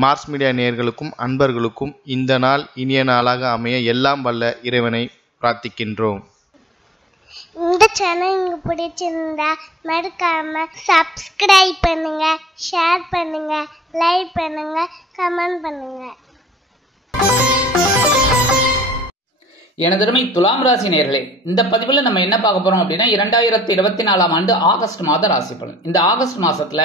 Mars media நேயர்களுக்கும் அன்பர்களுக்கும் இந்த நாள் இனிய நாளாக அமைய எல்லாம் வல்ல இறைவனை பிரார்த்திக்கின்றோம். இந்த சேனல் உங்களுக்கு பிடிச்சிருந்தா மறக்காம சப்ஸ்கிரைப் பண்ணுங்க, ஷேர் பண்ணுங்க, லைக் பண்ணுங்க, கமெண்ட் பண்ணுங்க. எனதருமை துலாம் ராசி நேயர்களே, இந்த பதிவில் நம்ம என்ன பார்க்க போறோம் அப்படின்னா 2024 ஆண்டு ஆகஸ்ட் மாத ராசி பலன். இந்த ஆகஸ்ட் மாசத்துல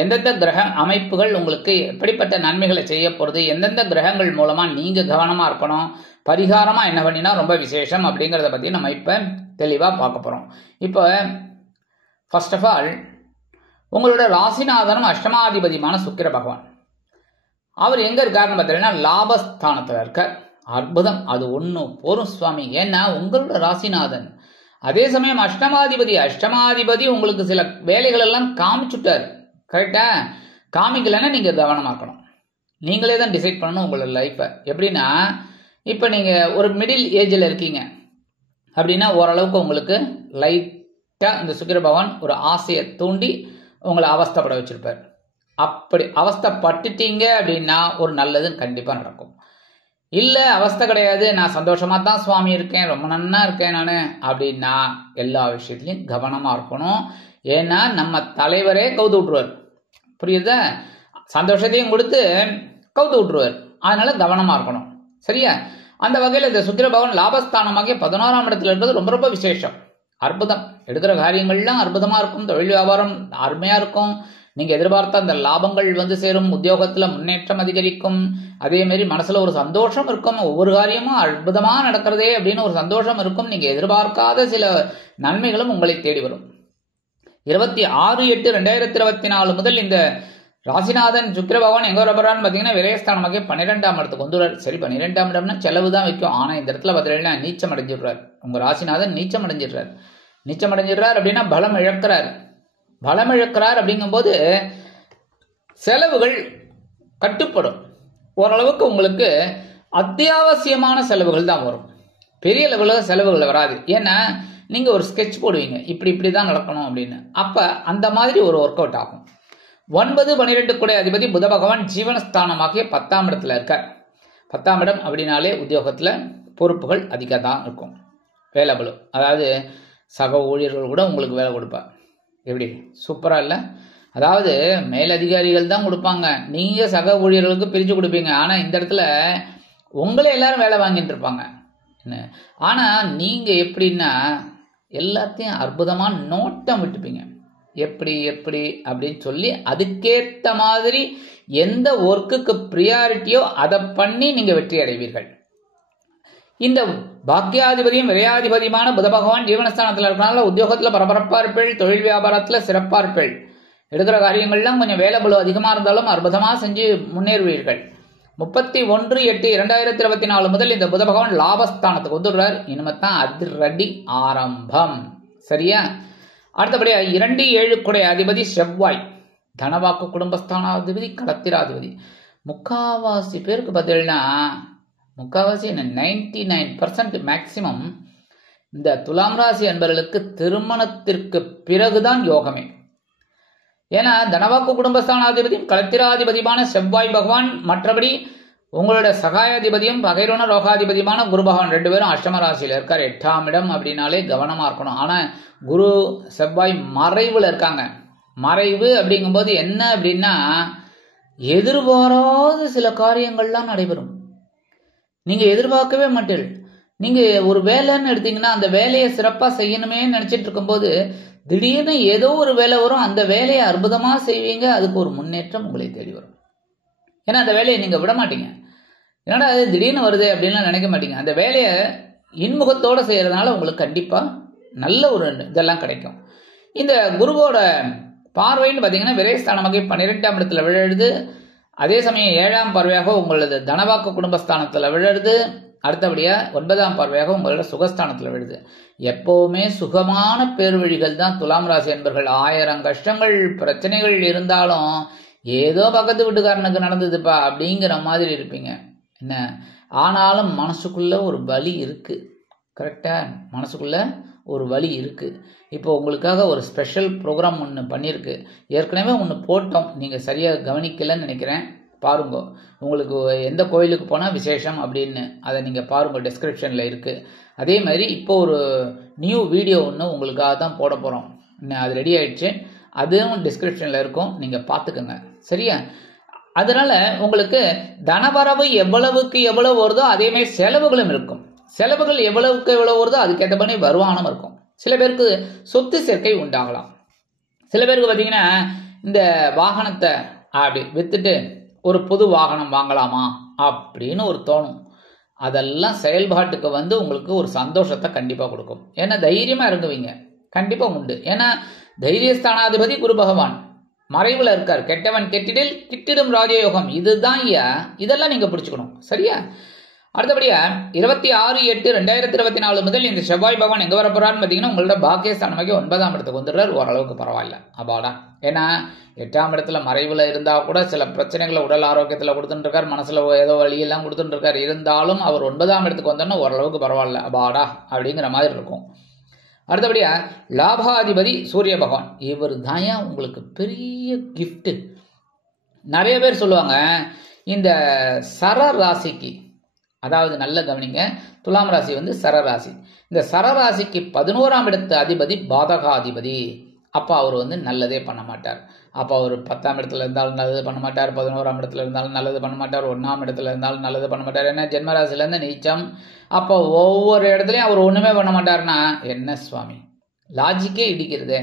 எந்தெந்த கிரக அமைப்புகள் உங்களுக்கு எப்படிப்பட்ட நன்மைகளை செய்ய போறது, எந்தெந்த கிரகங்கள் மூலமா நீங்க கவனமா இருக்கணும், பரிகாரமா என்ன பண்ணினா ரொம்ப விசேஷம் அப்படிங்கறத பத்தி நம்ம இப்ப தெளிவா பார்க்க போறோம். இப்போ ஃபர்ஸ்ட் ஆஃப் ஆல் உங்களோட ராசிநாதனும் அஷ்டமாதிபதியுமான சுக்கிர பகவான் அவர் எங்க இருக்காருன்னு பார்த்தீங்கன்னா லாபஸ்தானத்துல இருக்கார். அற்புதம், அது ஒண்ணு போரும் சுவாமி. ஏன்னா உங்களோட ராசிநாதன் அதே சமயம் அஷ்டமாதிபதி உங்களுக்கு சில வேலைகள் எல்லாம் காமிச்சுட்டாரு. கரெக்டா? காமிக்கலன்னா நீங்க கவனமாக்கணும். நீங்களே தான் டிசைட் பண்ணணும் உங்களோட லைஃப்பை. எப்படின்னா இப்ப நீங்க ஒரு மிடில் ஏஜ்ல இருக்கீங்க அப்படின்னா ஓரளவுக்கு உங்களுக்கு லைட்டா இந்த சுக்கிர பகவான் ஒரு ஆசையை தூண்டி உங்களை அவஸ்தைப்பட வச்சிருப்பார். அப்படி அவஸ்தைப்பட்டுட்டீங்க அப்படின்னா ஒரு நல்லதுன்னு கண்டிப்பா நடக்கும். இல்ல அவஸ்தை கிடையாது, நான் சந்தோஷமா தான் சுவாமி இருக்கேன், ரொம்ப நன்னா இருக்கேன் நானு அப்படின்னா எல்லா விஷயத்திலையும் கவனமா இருக்கணும். ஏன்னா நம்ம தலைவரே கவுத்து விட்டுருவார். புரியுதா? சந்தோஷத்தையும் கொடுத்து கவுத்து விட்டுருவார். அதனால கவனமா இருக்கணும். சரியா? அந்த வகையில் இந்த சுக்கிர பகவான் லாபஸ்தானமாகிய 11ஆம் இடத்துல இருப்பது ரொம்ப ரொம்ப விசேஷம். அற்புதம். எடுக்கிற காரியங்கள்லாம் அற்புதமா இருக்கும். தொழில் வியாபாரம் அருமையா இருக்கும். நீங்க எதிர்பார்த்த அந்த லாபங்கள் வந்து சேரும். உத்தியோகத்துல முன்னேற்றம் அதிகரிக்கும். அதே மாதிரி மனசுல ஒரு சந்தோஷம் இருக்கும். ஒவ்வொரு காரியமும் அற்புதமா நடக்கிறதே அப்படின்னு ஒரு சந்தோஷம் இருக்கும். நீங்க எதிர்பார்க்காத சில நன்மைகளும் உங்களை தேடி வரும். 26/8/2024 முதல் இந்த ராசிநாதன் சுக்கிர பகவான் எங்க வரப்போறான்னு பாத்தீங்கன்னா விரயஸ்தானமாக 12ஆம் இடத்துக்கு வந்துடுறார். சரி, 12ஆம் இடம்னா செலவு தான் வைக்கும். ஆனா இந்த இடத்துல பாத்தீங்கன்னா நீச்சம் அடைஞ்சிடுறார். உங்க ராசிநாதன் நீச்சம் அடைஞ்சிடுறார் அப்படின்னா பலம் இழக்கிறார் அப்படிங்கும் போது செலவுகள் கட்டுப்படும். ஓரளவுக்கு உங்களுக்கு அத்தியாவசியமான செலவுகள் தான் வரும். பெரிய லெவலில் செலவுகள் வராது. ஏன்னா நீங்க ஒரு ஸ்கெட்ச் போடுவீங்க, இப்படிதான் நடக்கணும் அப்படின்னு. அப்ப அந்த மாதிரி ஒரு ஒர்க் அவுட் ஆகும். 9-12 கூட அதிபதி புத பகவான் ஜீவனஸ்தானமாகிய 10ஆம் இடத்துல இருக்கார். 10ஆம் இடம் அப்படின்னாலே உத்தியோகத்துல பொறுப்புகள் அதிகம் தான் இருக்கும். வேலை பளு, அதாவது சக ஊழியர்கள் கூட உங்களுக்கு வேலை கொடுப்பார். எப்படி சூப்பரா இல்ல? அதாவது மேலதிகாரிகள் தான் கொடுப்பாங்க, நீங்க சக ஊழியர்களுக்கு பிரிச்சு கொடுப்பீங்க. ஆனா இந்த இடத்துல உங்களே எல்லாரும் வேலை வாங்கிட்டு இருப்பாங்க. ஆனா நீங்க எப்படின்னா எல்லாத்தையும் அற்புதமா நோட்டம் விட்டுப்பீங்க. எப்படி அப்படின்னு சொல்லி அதுக்கேத்த மாதிரி எந்த ஒர்க்குக்கு பிரியாரிட்டியோ அதை பண்ணி நீங்க வெற்றி அடைவீர்கள். இந்த பாக்கியாதிபதியும் விரையாதிபதியுமான புத பகவான் ஜீவனஸ்தானத்தில் இருக்கிறனால உத்தியோகத்துல பரபரப்பா இருப்பேள், தொழில் வியாபாரத்துல சிறப்பா இருப்பேள். எடுக்கிற காரியங்கள்லாம் கொஞ்சம் வேலை பளு அதிகமா இருந்தாலும் அற்புதமா செஞ்சு முன்னேறுவீர்கள். 31/8/2024 முதல் இந்த புத பகவான் லாபஸ்தானத்துக்கு வந்துடுறார். இனிமேத்தான் அதிரடி ஆரம்பம். சரியா? அடுத்தபடியா 2-7 குடை அதிபதி செவ்வாய், தனவாக்கு குடும்பஸ்தானாதிபதி, களத்திராதிபதி. முக்காவாசி பேருக்கு பார்த்தீங்கன்னா 99% மேக்சிமம் இந்த துலாம் ராசி அன்பர்களுக்கு திருமணத்திற்கு பிறகுதான் யோகமே. ஏன்னா தனவாக்கு குடும்பஸ்தானாதிபதியும் களத்திராதிபதியுமான செவ்வாய் பகவான், மற்றபடி உங்களோட சகாயாதிபதியும் பகைரோன ரோகாதிபதியுமான குரு பகவான் 2 பேரும் அஷ்டம ராசியில இருக்கார். 8ஆம் இடம் அப்படின்னாலே கவனமா இருக்கணும். ஆனா குரு செவ்வாய் மறைவுல இருக்காங்க. மறைவு அப்படிங்கும்போது என்ன அப்படின்னா எதிர்பாராத சில காரியங்கள்லாம் நடைபெறும். நீங்க எதிர்பார்க்கவே மாட்டீர்கள். நீங்க ஒரு வேலைன்னு எடுத்தீங்கன்னா அந்த வேலையை சிறப்பா செய்யணுமே நினைச்சிட்டு இருக்கும்போது திடீர்னு ஏதோ ஒரு வேலை வரும். அந்த வேலையை அற்புதமா செய்வீங்க. அதுக்கு ஒரு முன்னேற்றம் உங்களை தேடி வரும். ஏன்னா அந்த வேலையை நீங்க விட மாட்டீங்க. என்னடா அது திடீர்னு வருது அப்படின்லாம் நினைக்க மாட்டீங்க. அந்த வேலையை இன்முகத்தோட செய்யறதுனால உங்களுக்கு கண்டிப்பா நல்ல ஒரு இதெல்லாம் கிடைக்கும். இந்த குருவோட பார்வைன்னு பாத்தீங்கன்னா விரயஸ்தானமாக 12ஆம் இடத்துல விழுது. அதே சமயம் 7ஆம் பார்வையாக உங்களது தனவாக்கு குடும்பஸ்தானத்துல விழுது. அடுத்தபடியா 9ஆம் பார்வையாக உங்களோட சுகஸ்தானத்துல விழுது. எப்பவுமே சுகமான பேர்வழிகள் தான் துலாம் ராசி என்பர்கள். 1000 கஷ்டங்கள் பிரச்சனைகள் இருந்தாலும் ஏதோ பக்கத்து வீட்டுக்காரனுக்கு நடந்ததுப்பா அப்படிங்கிற மாதிரி இருப்பீங்க. என்ன ஆனாலும் மனசுக்குள்ள ஒரு வலி இருக்கு. கரெக்டா? மனசுக்குள்ள ஒரு வழி இருக்கு. இப்போ உங்களுக்காக ஒரு ஸ்பெஷல் ப்ரோக்ராம் ஒன்று பண்ணியிருக்கு. ஏற்கனவே ஒன்று போட்டோம், நீங்கள் சரியாக கவனிக்கலன்னு நினைக்கிறேன். பாருங்க. உங்களுக்கு எந்த கோயிலுக்கு போனால் விசேஷம் அப்படின்னு அதை நீங்கள் பாருங்கள், டிஸ்கிரிப்ஷனில் இருக்குது. அதே மாதிரி இப்போ ஒரு நியூ வீடியோ ஒன்று உங்களுக்காக தான் போட போகிறோம். அது ரெடி ஆயிடுச்சு, அதுவும் டிஸ்கிரிப்ஷனில் இருக்கும், நீங்கள் பார்த்துக்கோங்க. சரியா? அதனால உங்களுக்கு தனவரவு எவ்வளவுக்கு எவ்வளவு வருதோ அதே மாதிரி செலவுகளும் இருக்கும். செலவுகள் எவ்வளவுக்கு எவ்வளவு வருதோ அதுக்கேற்ற பண்ணி வருமானம் இருக்கும். சில பேருக்கு சொத்து சேர்க்கை உண்டாகலாம். சில பேருக்கு பார்த்தீங்கன்னா இந்த வாகனத்தை அப்படி வித்துட்டு ஒரு புது வாகனம் வாங்கலாமா அப்படின்னு ஒரு தோணும். அதெல்லாம் செயல்பாட்டுக்கு உங்களுக்கு ஒரு சந்தோஷத்தை கண்டிப்பாக கொடுக்கும். ஏன்னா தைரியமா இறங்குவீங்க, கண்டிப்பாக உண்டு. ஏன்னா தைரியஸ்தானாதிபதி குரு பகவான் மறைவுல இருக்கார். கெட்டவன் கெட்டிடில் கிட்டிடும் ராஜயோகம். இதுதான் ஐயா, இதெல்லாம் நீங்க பிடிச்சுக்கணும். சரியா? அடுத்தபடியா 26/8/2024 முதல் இந்த செவ்வாய் பகவான் எங்க வரப்போறான்னு பாத்தீங்கன்னா உங்களோட பாக்கியஸ்தானமாகி 9ஆம் இடத்துக்கு வந்துடுறார். ஓரளவுக்கு பரவாயில்ல, அப்பாடா. ஏன்னா 8ஆம் இடத்துல மறைவுல இருந்தா கூட சில பிரச்சனைகளை உடல் ஆரோக்கியத்துல கொடுத்துட்டு இருக்காரு, மனசுல ஏதோ வழியெல்லாம் கொடுத்துட்டு இருக்காரு. இருந்தாலும் அவர் 9ஆம் இடத்துக்கு வந்தோன்னா ஓரளவுக்கு பரவாயில்ல, அப்பாடா அப்படிங்கிற மாதிரி இருக்கும். அடுத்தபடியா லாபாதிபதி சூரிய பகவான். இவர் தான் உங்களுக்கு பெரிய கிஃப்ட். நிறைய பேர் சொல்லுவாங்க இந்த சர ராசிக்கு, அதாவது நல்ல கவனிங்க, துலாம் ராசி சரராசி. இந்த சரராசிக்கு 11ஆம் இடத்து அதிபதி பாதகாதிபதி. அப்போ அவர் நல்லதே பண்ண மாட்டார். அப்போ அவர் 10ஆம் இடத்துல இருந்தாலும் நல்லது பண்ண மாட்டார், 11ஆம் இடத்துல இருந்தாலும் நல்லது பண்ண மாட்டார், 1ஆம் இடத்துல இருந்தாலும் நல்லது பண்ண மாட்டார். ஏன்னா ஜென்மராசிலேருந்து நீச்சம். அப்போ ஒவ்வொரு இடத்துலையும் அவர் ஒன்றுமே பண்ண மாட்டார்னா என்ன சுவாமி, லாஜிக்கே இடிக்கிறதே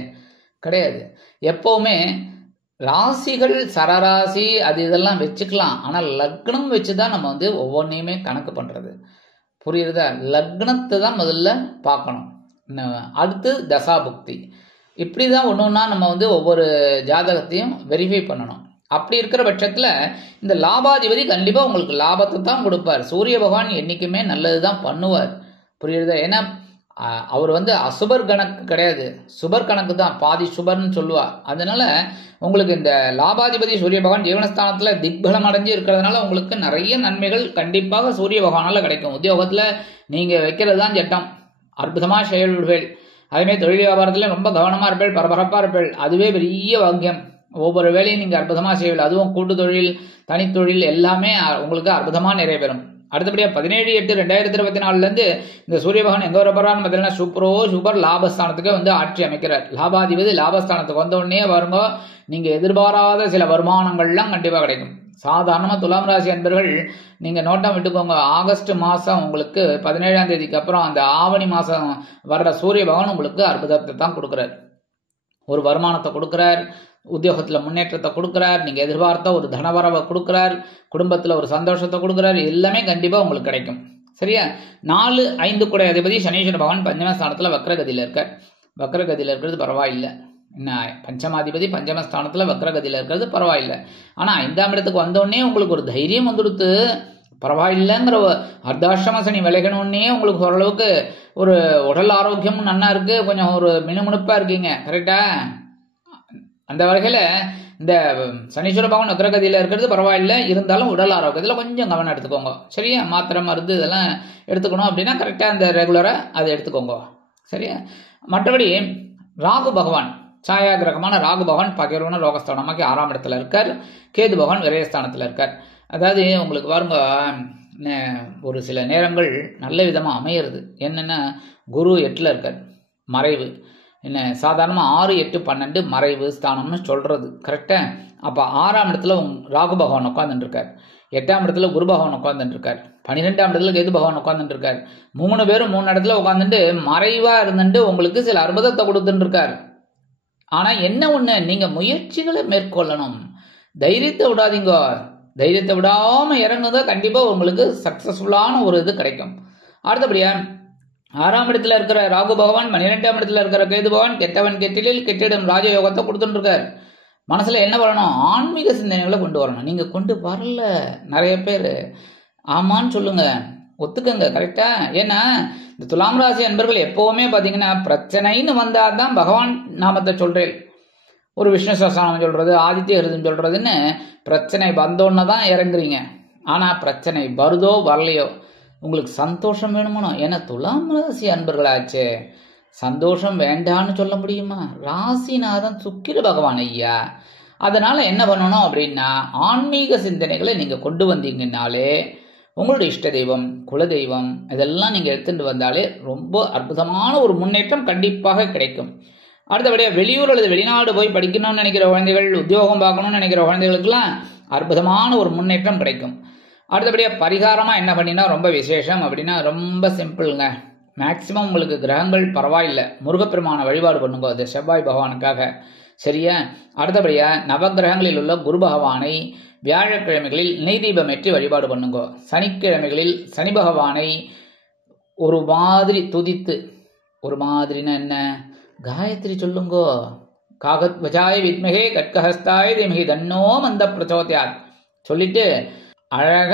கிடையாது. எப்பவுமே ராசிகள் சரராசி அது இதெல்லாம் வச்சுக்கலாம், ஆனால் லக்னம் வச்சுதான் நம்ம ஒவ்வொன்றையுமே கணக்கு பண்றது. புரியுறதா? லக்னத்தை தான் முதல்ல பார்க்கணும், அடுத்து தசாபுக்தி. இப்படிதான் ஒன்னொன்னா நம்ம ஒவ்வொரு ஜாதகத்தையும் வெரிஃபை பண்ணணும். அப்படி இருக்கிற பட்சத்துல இந்த லாபாதிபதி கண்டிப்பா உங்களுக்கு லாபத்தை தான் கொடுப்பார். சூரிய பகவான் என்னைக்குமே நல்லதுதான் பண்ணுவார். புரியுறதா? ஏன்னா அவர் அசுபர் கணக்கு கிடையாது, சுபர் கணக்கு தான், பாதி சுபர்னு சொல்லுவா. அதனால உங்களுக்கு இந்த லாபாதிபதி சூரிய பகவான் ஜீவனஸ்தானத்துல திக்பலம் அடைஞ்சு இருக்கிறதுனால உங்களுக்கு நிறைய நன்மைகள் கண்டிப்பாக சூரிய பகவானால கிடைக்கும். உத்தியோகத்துல நீங்க வைக்கிறது தான் சட்டம், அற்புதமா செயல்படுவேள். அதேமாதிரி தொழில் வியாபாரத்துல ரொம்ப கவனமா இருப்பேள், பரபரப்பா இருப்பேள், அதுவே பெரிய வாக்கியம். ஒவ்வொரு வேலையும் நீங்க அற்புதமா செய்வீள். அதுவும் கூட்டு தொழில், தனித்தொழில் எல்லாமே உங்களுக்கு அற்புதமா நிறைவேறும். அடுத்தபடியா 17/8/2024 இந்த சூரிய பகவான் எங்க வர போறான்னு பார்த்தீங்கன்னா சூப்பர் லாபஸ்தானத்துக்கு ஆட்சி அமைக்கிறார். லாபாதிபதி லாபஸ்தானத்துக்கு வந்த உடனே வருங்க நீங்க எதிர்பாராத சில வருமானங்கள்லாம் கண்டிப்பா கிடைக்கும். சாதாரணமா துலாம் ராசி அன்பர்கள் நீங்க நோட்டம் விட்டுக்கோங்க, ஆகஸ்ட் மாசம் உங்களுக்கு 17ஆம் தேதிக்கு அப்புறம் அந்த ஆவணி மாசம் வர்ற சூரிய பகவான் உங்களுக்கு அற்புதத்தை தான் கொடுக்கிறார். ஒரு வருமானத்தை கொடுக்கிறார், உத்தியோகத்துல முன்னேற்றத்தை கொடுக்கிறார், நீங்க எதிர்பார்த்த ஒரு தனவரவை கொடுக்கிறார், குடும்பத்துல ஒரு சந்தோஷத்தை கொடுக்கிறார். எல்லாமே கண்டிப்பா உங்களுக்கு கிடைக்கும். சரியா? 4-5 குடை அதிபதி சனீஸ்வர பகவான் பஞ்சமஸ்தானத்துல வக்ரகதியில இருக்கார். வக்ரகதியில இருக்கிறது பரவாயில்லை. என்ன, பஞ்சமாதிபதி பஞ்சமஸ்தானத்துல வக்ரகதியில இருக்கிறது பரவாயில்லை. ஆனா 5ஆம் இடத்துக்கு வந்தோடனே உங்களுக்கு ஒரு தைரியம் வந்துடுத்து, பரவாயில்லைங்கிற அர்த்தாஷ்டம சனி விலகணுன்னே உங்களுக்கு ஓரளவுக்கு ஒரு உடல் ஆரோக்கியமும் நன்னா இருக்கு, கொஞ்சம் ஒரு மினுமினுப்பா இருக்கீங்க. கரெக்டா? அந்த வகையில இந்த சனீஸ்வர பகவான் வக்ரகதியில இருக்கிறது பரவாயில்லை. இருந்தாலும் உடல் ஆரோக்கியத்துல கொஞ்சம் கவனம் எடுத்துக்கோங்க. சரியா? மாத்திரை மருந்து இதெல்லாம் எடுத்துக்கணும் அப்படின்னா கரெக்டா அந்த ரெகுலரா அதை எடுத்துக்கோங்க. சரியா? மற்றபடி ராகு பகவான், சாயா கிரகமான ராகு பகவான் பகிர்வன ரோகஸ்தானமாக்கி 6ஆம் இடத்துல இருக்கார். கேது பகவான் விரயஸ்தானத்துல இருக்கார். அதாவது உங்களுக்கு பாருங்க, ஒரு சில நேரங்கள் நல்ல விதமா அமையிறது. என்னன்னா குரு 8ல இருக்கார், மறைவு. என்ன, சாதாரணமா 6, 8, 12 மறைவு ஸ்தானம்னு சொல்றது. கரெக்டா? அப்ப 6ஆம் இடத்துல ராகு பகவான் உட்கார்ந்துட்டு இருக்கார், 8ஆம் இடத்துல குரு பகவான் உட்கார்ந்துட்டு இருக்கார், 12ஆம் இடத்துல கேது பகவான் உட்கார்ந்துட்டு இருக்கார். 3 பேரும் 3 இடத்துல உட்கார்ந்துட்டு மறைவா இருந்துட்டு உங்களுக்கு சில அற்புதத்தை கொடுத்துட்டு இருக்கார். ஆனா என்ன ஒண்ணு, நீங்க முயற்சிகளை மேற்கொள்ளணும், தைரியத்தை விடாதீங்க. தைரியத்தை விடாம இறங்குங்க, கண்டிப்பா உங்களுக்கு சக்சஸ்ஃபுல்லான ஒரு இது கிடைக்கும். அடுத்தபடியா 6ஆம் இடத்துல இருக்கிற ராகு பகவான் 12ஆம் இடத்துல இருக்கிற கேது பகவான் கெட்டவன் கெட்டிலில் கெட்டிடும் ராஜயோகத்தை கொடுத்துட்டு இருக்காரு. மனசுல என்ன வரணும், ஆன்மீக சிந்தனைகளை கொண்டு வரணும். நீங்க கொண்டு வரல, நிறைய பேர் ஆமான்னு சொல்லுங்க, ஒத்துக்கங்க. கரெக்டா? ஏன்னா இந்த துலாம் ராசி அன்பர்கள் எப்பவுமே பாத்தீங்கன்னா பிரச்சனைன்னு வந்தாதான் பகவான் நாமத்தை சொல்றேன். ஒரு விஷ்ணு சஹஸ்ரநாமம் சொல்றது, ஆதித்ய ஹிருதயம் சொல்றதுன்னு பிரச்சனை வந்தோன்னு தான் இறங்குறீங்க. ஆனா பிரச்சனை வருதோ வரலையோ உங்களுக்கு சந்தோஷம் வேணுமோ. ஏன்னா துலாம் ராசி அன்பர்களாச்சே, சந்தோஷம் வேண்டான்னு சொல்ல முடியுமா? ராசிநாதன் சுக்கிர பகவான் ஐயா, அதனால என்ன பண்ணணும் அப்படின்னா ஆன்மீக சிந்தனைகளை நீங்க கொண்டு வந்தீங்கன்னாலே உங்களுடைய இஷ்ட தெய்வம், குலதெய்வம் இதெல்லாம் நீங்க எடுத்துட்டு வந்தாலே ரொம்ப அற்புதமான ஒரு முன்னேற்றம் கண்டிப்பாக கிடைக்கும். அடுத்தபடியா வெளியூர் அல்லது வெளிநாடு போய் படிக்கணும்னு நினைக்கிற குழந்தைகள், உத்தியோகம் பார்க்கணும்னு நினைக்கிற குழந்தைகளுக்கெல்லாம் அற்புதமான ஒரு முன்னேற்றம் கிடைக்கும். அடுத்தபடியா பரிகாரமா என்ன பண்ணினா ரொம்ப விசேஷம் அப்படின்னா ரொம்ப சிம்பிள்ங்க. மேக்சிமம் உங்களுக்கு கிரகங்கள் பரவாயில்லை, முருகப்பெருமான வழிபாடு பண்ணுங்க, அது செவ்வாய் பகவானுக்காக. சரியா? அடுத்தபடியா நவகிரகங்களில் உள்ள குரு பகவானை வியாழக்கிழமைகளில் நெய் தீபம் ஏற்றி வழிபாடு பண்ணுங்க. சனிக்கிழமைகளில் சனி பகவானை ஒரு மாதிரி துதித்து, ஒரு மாதிரினா என்ன, காயத்ரி சொல்லுங்கோ. காகத் வஜாய வித்மகே கட்கஹஸ்தாய தீமஹி தன்னோ மந்த பிரச்சோதயாத் சொல்லிட்டு அழக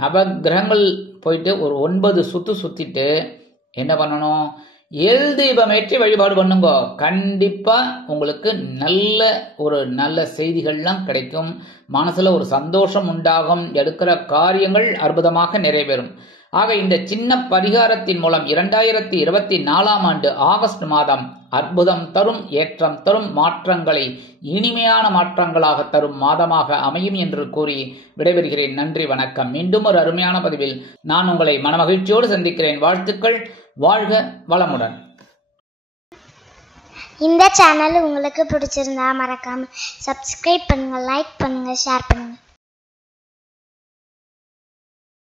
நவகிரகங்கள் போயிட்டு ஒரு 9 சுத்து சுத்திட்டு என்ன பண்ணணும், எல் தீபம் ஏற்றி வழிபாடு பண்ணுங்க. கண்டிப்பா உங்களுக்கு நல்ல செய்திகள்லாம் கிடைக்கும். மனசுல ஒரு சந்தோஷம் உண்டாகும். எடுக்கிற காரியங்கள் அற்புதமாக நிறைவேறும். ஆக இந்த சின்ன பரிகாரத்தின் மூலம் 2024ஆம் ஆண்டு ஆகஸ்ட் மாதம் அற்புதம் தரும், ஏற்றம் தரும், மாற்றங்களை இனிமையான மாற்றங்களாக தரும் மாதமாக அமையும் என்று கூறி விடைபெறுகிறேன். நன்றி, வணக்கம். மீண்டும் ஒரு அருமையான பதிவில் நான் உங்களை மனமகிழ்ச்சியோடு சந்திக்கிறேன். வாழ்த்துக்கள். வாழ்க வளமுடன். இந்த சேனல் உங்களுக்கு பிடிச்சிருந்தா மறக்காம சப்ஸ்கிரைப் பண்ணுங்க, லைக் பண்ணுங்க, ஷேர் பண்ணுங்க.